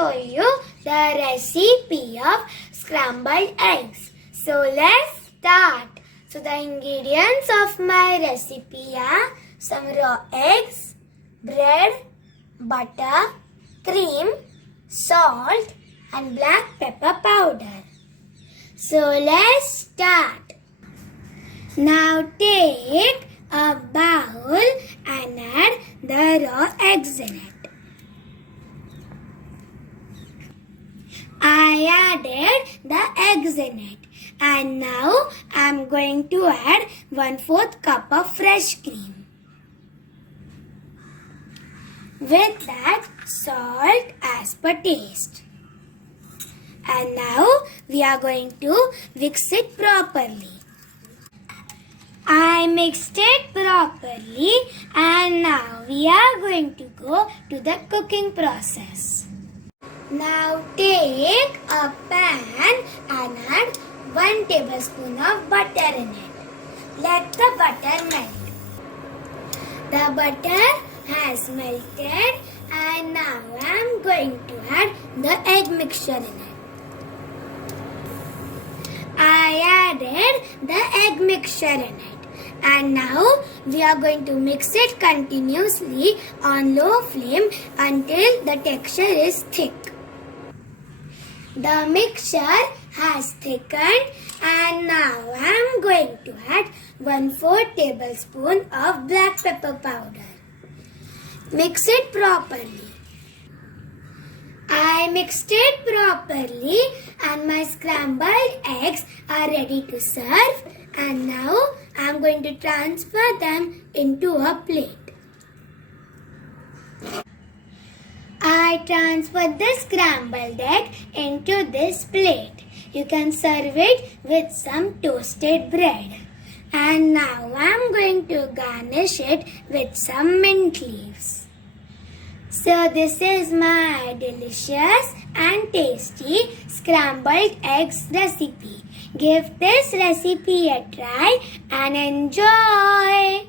show you the recipe of scrambled eggs. So let's start. So the ingredients of my recipe are some raw eggs, bread, butter, cream, salt and black pepper powder. So let's start. Now take a bowl and add the raw eggs in it. I added the eggs in it, and now I am going to add 1/4 cup of fresh cream. With that, salt as per taste. And now we are going to mix it properly. I mixed it properly, and now we are going to go to the cooking process. Now take a pan and add 1 tablespoon of butter in it. Let the butter melt. The butter has melted, and now I am going to add the egg mixture in it. I added the egg mixture in it. And now we are going to mix it continuously on low flame until the texture is thick. The mixture has thickened, and now I am going to add 1/4 tablespoon of black pepper powder. Mix it properly. I mixed it properly, and my scrambled eggs are ready to serve. And now I am going to transfer them into a plate. I transferred the scrambled egg into this plate. You can serve it with some toasted bread. And now I am going to garnish it with some mint leaves. So this is my delicious and tasty scrambled eggs recipe. Give this recipe a try and enjoy!